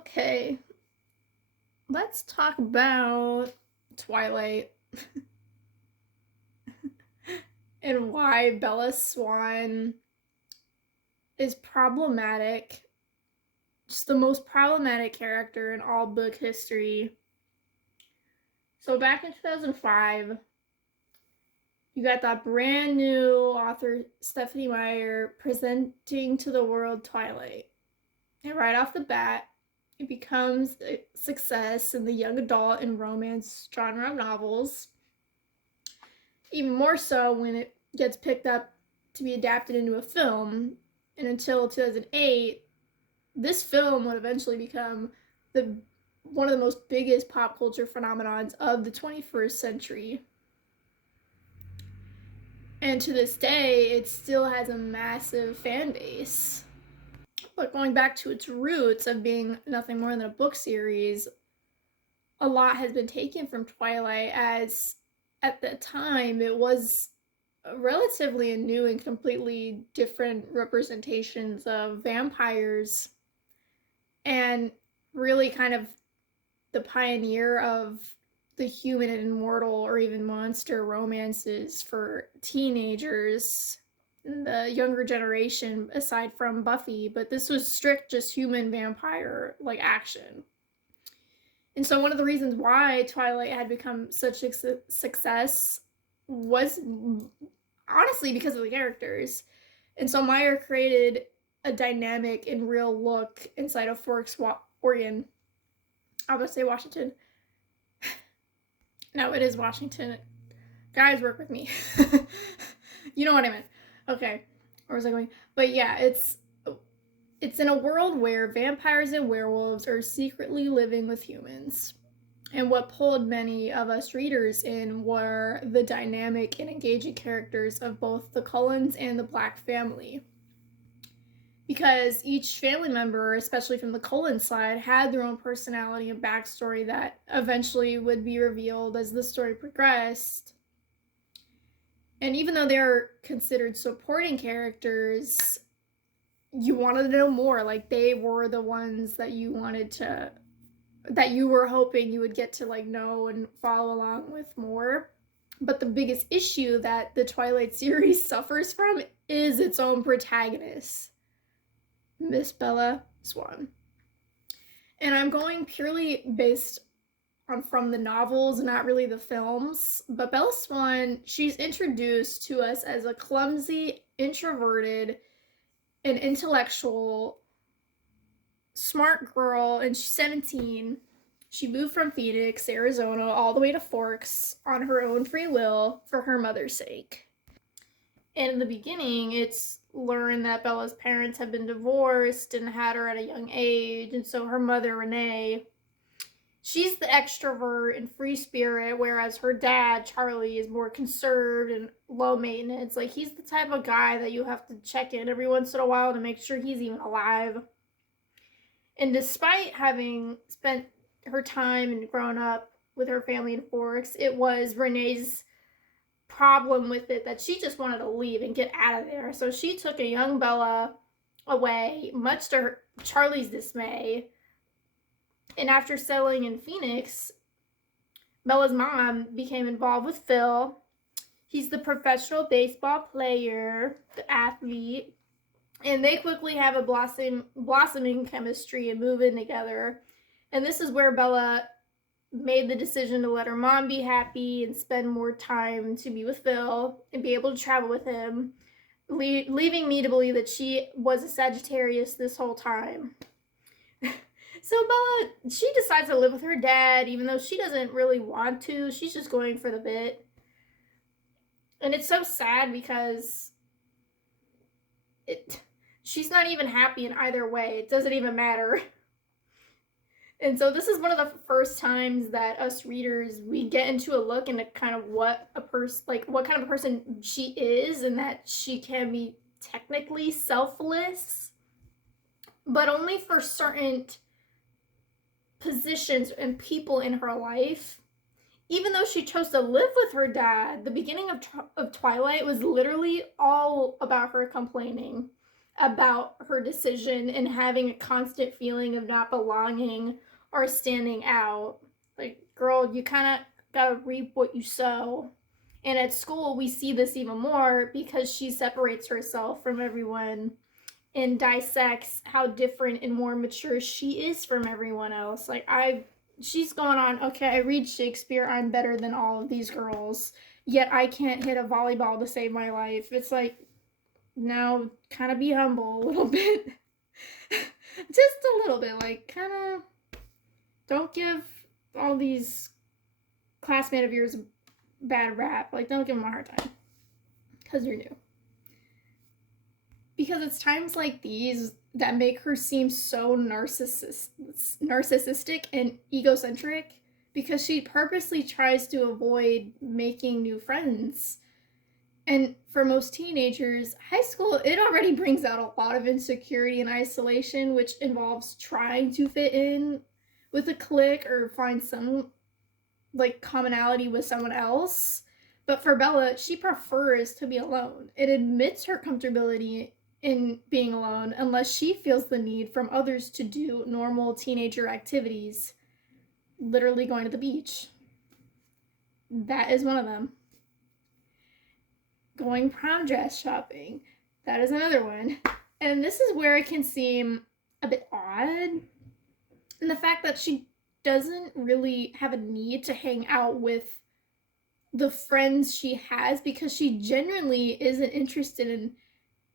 Okay, let's talk about Twilight and why Bella Swan is problematic. Just the most problematic character in all book history. So back in 2005, you got that brand new author Stephanie Meyer presenting to the world Twilight. And right off the bat, it becomes a success in the young adult and romance genre of novels. Even more so when it gets picked up to be adapted into a film. And until 2008, this film would eventually become one of the most biggest pop culture phenomenons of the 21st century. And to this day, it still has a massive fan base. But going back to its roots of being nothing more than a book series, a lot has been taken from Twilight, as at the time it was relatively new and completely different representations of vampires, and really kind of the pioneer of the human and immortal or even monster romances for teenagers in the younger generation, aside from Buffy. But this was strict just human vampire like action. And so one of the reasons why Twilight had become such a success was honestly because of the characters. And so Meyer created a dynamic and real look inside of Forks, Oregon. I was about to say Washington. No, it is Washington. Guys, work with me. You know what I meant. Okay. Where was I going? But yeah, it's in a world where vampires and werewolves are secretly living with humans. And what pulled many of us readers in were the dynamic and engaging characters of both the Cullens and the Black family. Because each family member, especially from the Cullen side, had their own personality and backstory that eventually would be revealed as the story progressed. And even though they're considered supporting characters, you wanted to know more. Like, they were the ones that you were hoping you would get to like know and follow along with more. But the biggest issue that the Twilight series suffers from is its own protagonist, Miss Bella Swan. And I'm going purely based on from the novels, not really the films. But Bella Swan, she's introduced to us as a clumsy, introverted, and intellectual, smart girl, and she's 17. She moved from Phoenix, Arizona, all the way to Forks on her own free will for her mother's sake. And in the beginning, it's learned that Bella's parents had been divorced and had her at a young age, and so her mother, Renee, she's the extrovert and free spirit, whereas her dad, Charlie, is more conserved and low maintenance. Like, he's the type of guy that you have to check in every once in a while to make sure he's even alive. And despite having spent her time and grown up with her family in Forks, it was Renee's problem with it that she just wanted to leave and get out of there. So she took a young Bella away, much to Charlie's dismay. And after settling in Phoenix, Bella's mom became involved with Phil. He's the professional baseball player, the athlete. And they quickly have a blossoming chemistry and move in together. And this is where Bella made the decision to let her mom be happy and spend more time to be with Phil and be able to travel with him, leaving me to believe that she was a Sagittarius this whole time. So Bella, she decides to live with her dad, even though she doesn't really want to. She's just going for the bit. And it's so sad because she's not even happy in either way. It doesn't even matter. And so this is one of the first times that us readers, we get into a look into kind of what kind of a person she is, and that she can be technically selfless, but only for certain positions and people in her life. Even though she chose to live with her dad, the beginning of Twilight was literally all about her complaining. about her decision and having a constant feeling of not belonging or standing out. Like, girl, you kind of gotta reap what you sow. And at school, we see this even more because she separates herself from everyone and dissects how different and more mature she is from everyone else. Like, she's going on, okay, I read Shakespeare, I'm better than all of these girls, yet I can't hit a volleyball to save my life. It's like, now kind of be humble a little bit. Just a little bit. Like, kind of don't give all these classmates of yours a bad rap. Like, don't give them a hard time. Because you're new. Because it's times like these that make her seem so narcissistic and egocentric, because she purposely tries to avoid making new friends. And for most teenagers, high school, it already brings out a lot of insecurity and isolation, which involves trying to fit in with a clique or find some like commonality with someone else. But for Bella, she prefers to be alone. It admits her comfortability in being alone unless she feels the need from others to do normal teenager activities, literally going to the beach. That is one of them. Going prom dress shopping. That is another one. And this is where it can seem a bit odd. And the fact that she doesn't really have a need to hang out with the friends she has, because she genuinely isn't interested in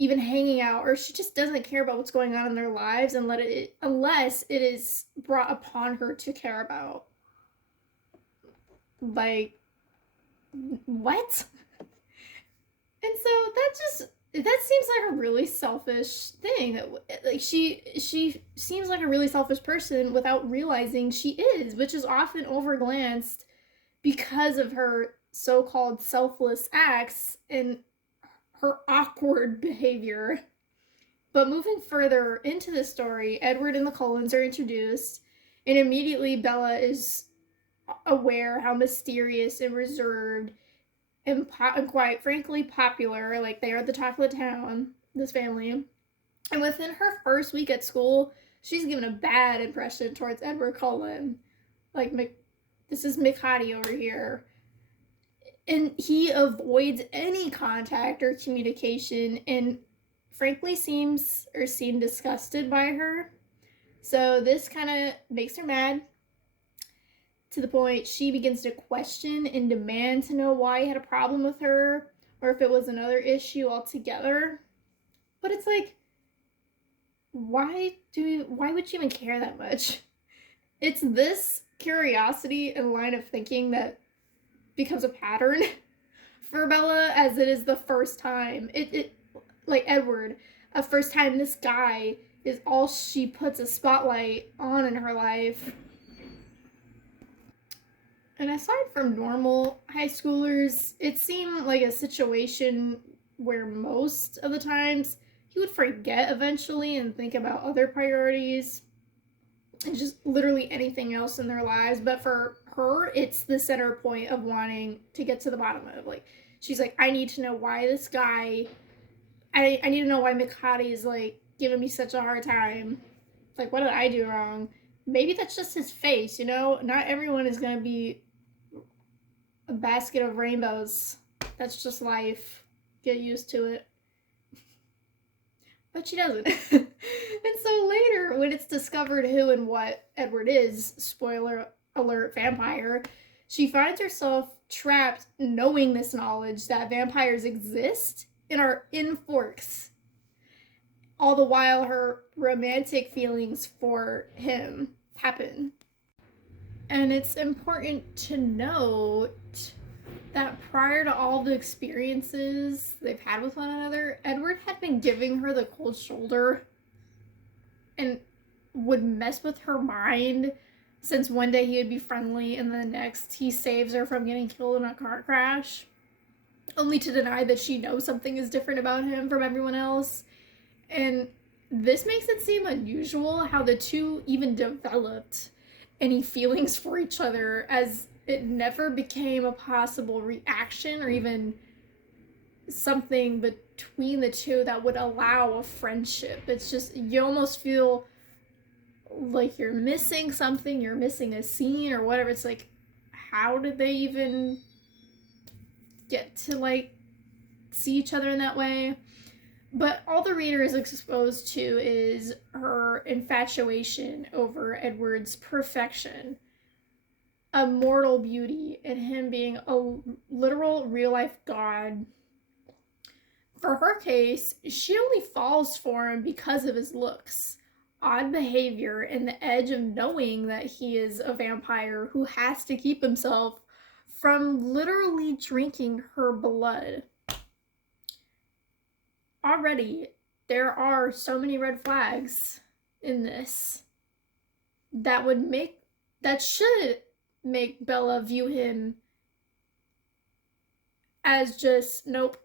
even hanging out, or she just doesn't care about what's going on in their lives unless it is brought upon her to care about. Like, what? And so that seems like a really selfish thing. Like, she seems like a really selfish person without realizing she is, which is often overglanced because of her so-called selfless acts and her awkward behavior. But moving further into the story, Edward and the Cullens are introduced, and immediately Bella is aware how mysterious and reserved and quite frankly popular, like they are at the top of the town, this family. And within her first week at school, she's given a bad impression towards Edward Cullen. Like, this is McHottie over here. And he avoids any contact or communication and frankly seemed disgusted by her. So this kind of makes her mad, to the point she begins to question and demand to know why he had a problem with her, or if it was another issue altogether. But it's like, why would you even care that much? It's this curiosity and line of thinking that becomes a pattern for Bella, as it is the first time. It like Edward, a first time this guy is all she puts a spotlight on in her life. And aside from normal high schoolers, it seemed like a situation where most of the times he would forget eventually and think about other priorities and just literally anything else in their lives. But for her, it's the center point of wanting to get to the bottom of. Like, she's like, I need to know why this guy, I need to know why McHottie is like giving me such a hard time. Like, what did I do wrong? Maybe that's just his face, you know? Not everyone is going to be a basket of rainbows. That's just life. Get used to it. But she doesn't. And so later, when it's discovered who and what Edward is, spoiler alert, vampire, she finds herself trapped knowing this knowledge that vampires exist and are in Forks. All the while her romantic feelings for him happen. And it's important to note that prior to all the experiences they've had with one another, Edward had been giving her the cold shoulder and would mess with her mind, since one day he would be friendly and the next he saves her from getting killed in a car crash, only to deny that she knows something is different about him from everyone else. And this makes it seem unusual how the two even developed any feelings for each other, as it never became a possible reaction or even something between the two that would allow a friendship. It's just, you almost feel like you're missing something, you're missing a scene or whatever. It's like, how did they even get to like see each other in that way? But all the reader is exposed to is her infatuation over Edward's perfection, a mortal beauty, and him being a literal real life god. For her case, she only falls for him because of his looks, odd behavior, and the edge of knowing that he is a vampire who has to keep himself from literally drinking her blood. Already, there are so many red flags in this that should make Bella view him as just nope,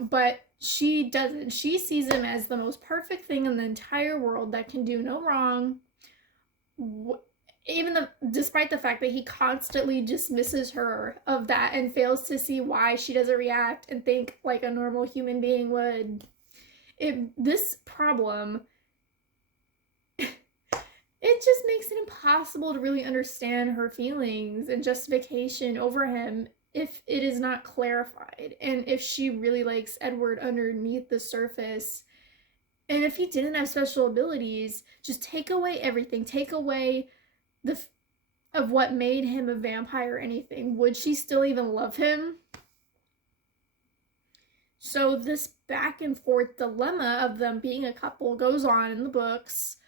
but she doesn't. She sees him as the most perfect thing in the entire world that can do no wrong. Despite the fact that he constantly dismisses her of that and fails to see why she doesn't react and think like a normal human being would. This problem, it just makes it impossible to really understand her feelings and justification over him if it is not clarified, and if she really likes Edward underneath the surface. And if he didn't have special abilities, just take away everything, take away of what made him a vampire or anything, would she still even love him? So this back and forth dilemma of them being a couple goes on in the books,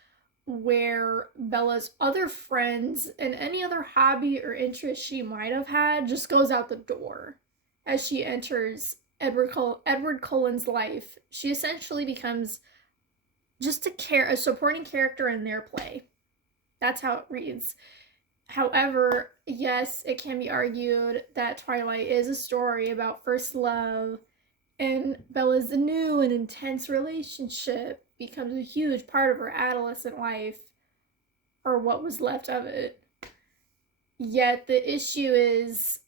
where Bella's other friends and any other hobby or interest she might have had just goes out the door as she enters Edward Cullen's life. She essentially becomes just a supporting character in their play. That's how it reads. However, yes, it can be argued that Twilight is a story about first love, and Bella's new and intense relationship becomes a huge part of her adolescent life, or what was left of it. Yet the issue is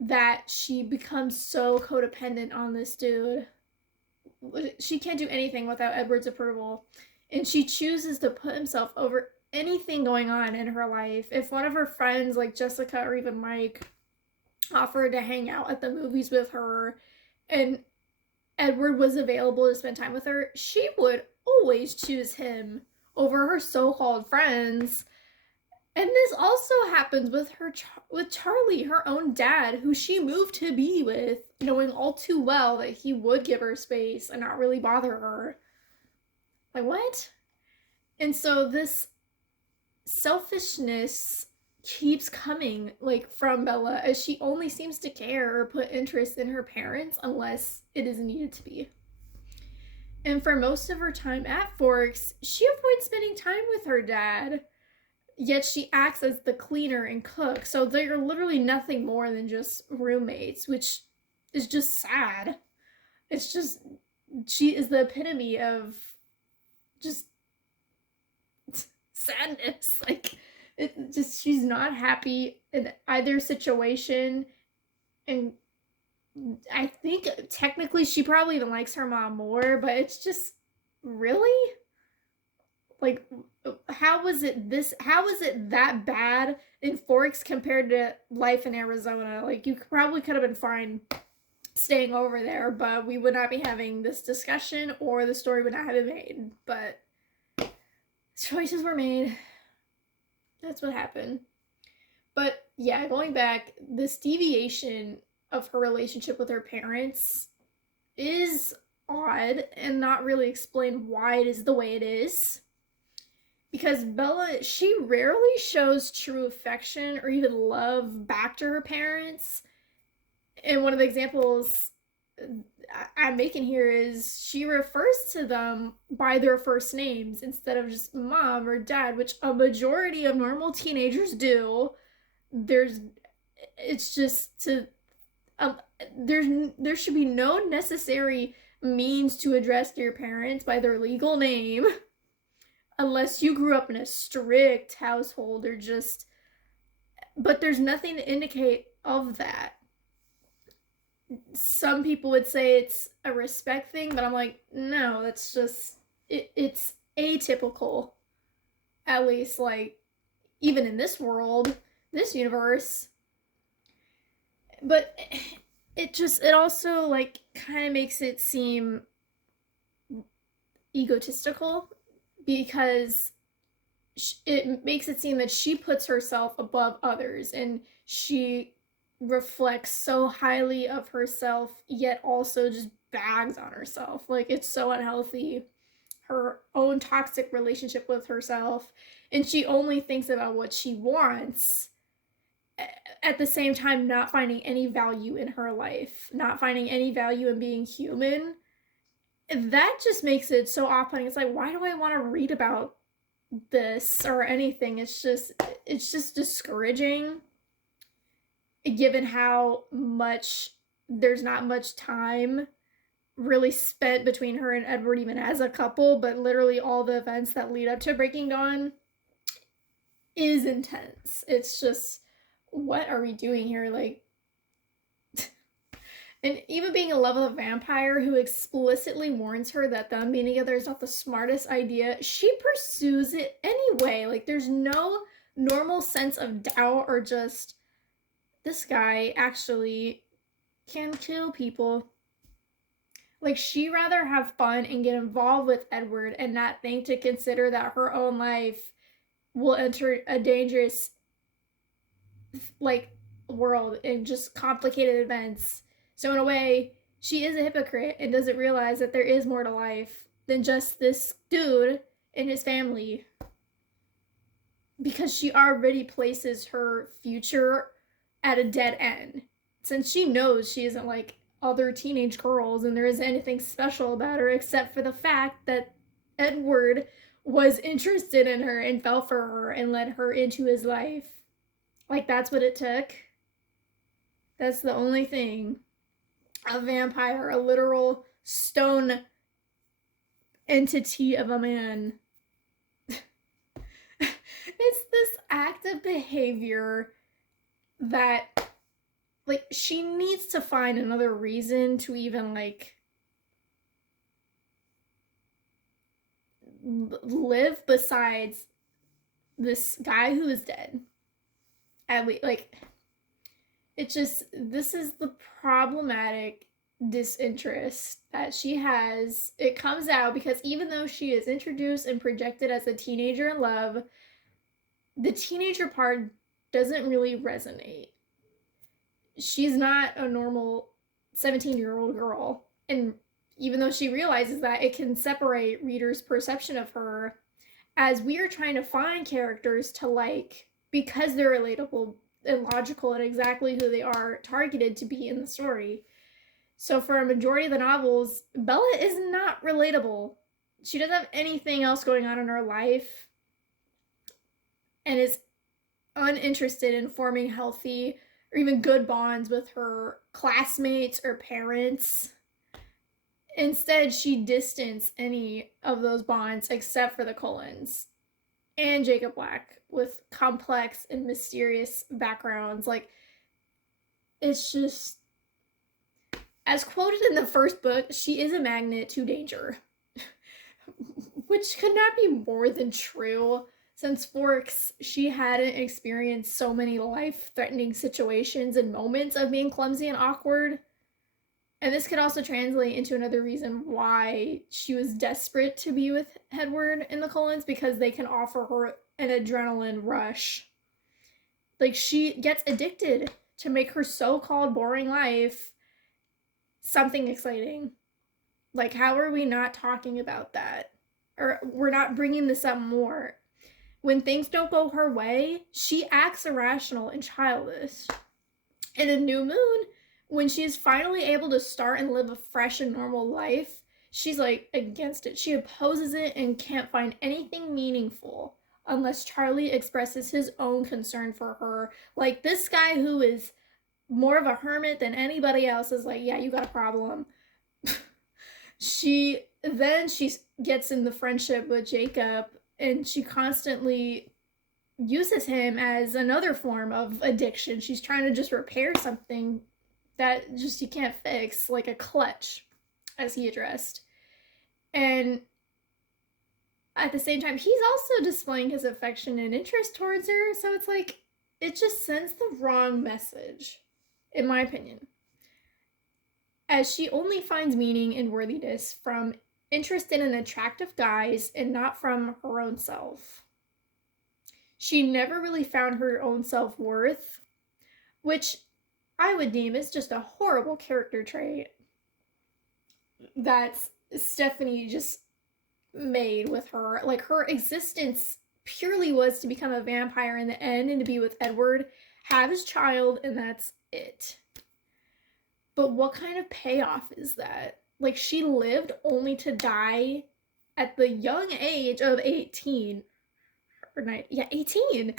that she becomes so codependent on this dude. She can't do anything without Edward's approval, and she chooses to put himself over anything going on in her life. If one of her friends like Jessica or even Mike offered to hang out at the movies with her and Edward was available to spend time with her, she would always choose him over her so-called friends. And this also happens with Charlie, her own dad, who she moved to be with, knowing all too well that he would give her space and not really bother her. Like, what? And so this selfishness keeps coming like from Bella, as she only seems to care or put interest in her parents unless it is needed to be. And for most of her time at Forks, she avoids spending time with her dad, yet she acts as the cleaner and cook, so they're literally nothing more than just roommates, which is just sad. It's just, she is the epitome of just sadness. Like, it just, she's not happy in either situation, and I think technically she probably even likes her mom more, but it's just, really? Like, how was it that bad in Forks compared to life in Arizona? Like, you probably could have been fine staying over there, but we would not be having this discussion, or the story would not have been made. But choices were made. That's what happened. But yeah, going back, this deviation of her relationship with her parents is odd and not really explained why it is the way it is. Because Bella, she rarely shows true affection or even love back to her parents. And one of the examples I'm making here is she refers to them by their first names instead of just mom or dad, which a majority of normal teenagers do. There should be no necessary means to address your parents by their legal name, unless you grew up in a strict household or just, but there's nothing to indicate of that. some people would say it's a respect thing, but I'm like, no, that's just it's atypical. At least, like, even in this world, this universe. But it also, like, kind of makes it seem egotistical, because it makes it seem that she puts herself above others, and she reflects so highly of herself, yet also just bags on herself. Like, it's so unhealthy. Her own toxic relationship with herself, and she only thinks about what she wants, at the same time not finding any value in her life, not finding any value in being human. That just makes it so off-putting. It's like, why do I want to read about this or anything? It's just discouraging, given how much there's not much time really spent between her and Edward, even as a couple, but literally all the events that lead up to Breaking Dawn is intense. It's just, what are we doing here? Like, and even being in love with a vampire who explicitly warns her that them being together is not the smartest idea, she pursues it anyway. Like, there's no normal sense of doubt or just, this guy actually can kill people. Like, she rather have fun and get involved with Edward and not think to consider that her own life will enter a dangerous, like, world and just complicated events. So in a way, she is a hypocrite and doesn't realize that there is more to life than just this dude and his family, because she already places her future at a dead end, since she knows she isn't like other teenage girls and there isn't anything special about her except for the fact that Edward was interested in her and fell for her and led her into his life. Like, that's what it took. That's the only thing. A vampire, a literal stone entity of a man. It's this act of behavior that, like, she needs to find another reason to even, like, live besides this guy who is dead. At least, like, it just, this is the problematic disinterest that she has. It comes out because even though she is introduced and projected as a teenager in love, the teenager part doesn't really resonate. She's not a normal 17-year-old girl. And even though she realizes that, it can separate readers' perception of her, as we are trying to find characters to like because they're relatable and logical and exactly who they are targeted to be in the story. So for a majority of the novels, Bella is not relatable. She doesn't have anything else going on in her life and is uninterested in forming healthy or even good bonds with her classmates or parents. Instead, she distanced any of those bonds except for the Cullens and Jacob Black, with complex and mysterious backgrounds. Like, it's just, as quoted in the first book, she is a magnet to danger. Which could not be more than true, since Forks, she hadn't experienced so many life-threatening situations and moments of being clumsy and awkward. And this could also translate into another reason why she was desperate to be with Edward and the Cullens, because they can offer her an adrenaline rush. Like, she gets addicted to make her so-called boring life something exciting. Like, how are we not talking about that? Or we're not bringing this up more. When things don't go her way, she acts irrational and childish. In A New Moon, when she's finally able to start and live a fresh and normal life, she's like against it. She opposes it and can't find anything meaningful unless Charlie expresses his own concern for her. Like, this guy who is more of a hermit than anybody else is like, yeah, you got a problem. She gets in the friendship with Jacob, and she constantly uses him as another form of addiction. She's trying to just repair something that just you can't fix, like a clutch, as he addressed. And at the same time, he's also displaying his affection and interest towards her, so it's like, it just sends the wrong message, in my opinion. As she only finds meaning and worthiness from interest in an attractive guys and not from her own self. She never really found her own self-worth, which I would deem is just a horrible character trait that Stephanie just made with her. Like, her existence purely was to become a vampire in the end and to be with Edward, have his child, and that's it. But what kind of payoff is that? Like, she lived only to die at the young age of 18. Or 18.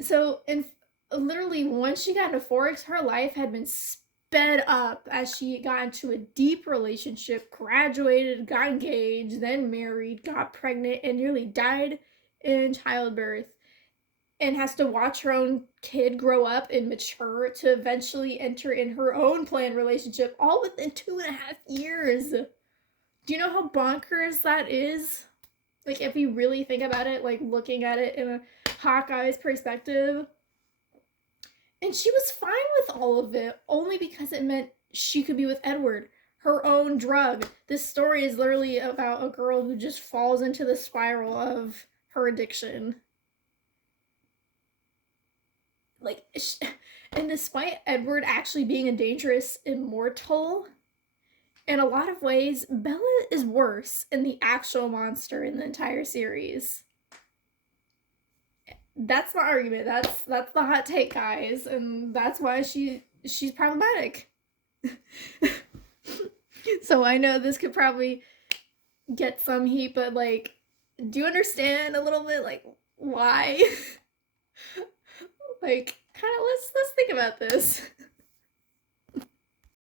So, and literally, once she got into Forex, her life had been sped up as she got into a deep relationship, graduated, got engaged, then married, got pregnant, and nearly died in childbirth. And has to watch her own kid grow up and mature to eventually enter in her own planned relationship, all within 2.5 years. Do you know how bonkers that is? Like, if you really think about it, like, looking at it in a Hawkeye's perspective. And she was fine with all of it, only because it meant she could be with Edward, her own drug. This story is literally about a girl who just falls into the spiral of her addiction. Like, and despite Edward actually being a dangerous immortal, in a lot of ways, Bella is worse than the actual monster in the entire series. That's my argument. That's the hot take, guys, and that's why she's problematic. So I know this could probably get some heat, but like, do you understand a little bit, like, why? Like, kind of, let's think about this.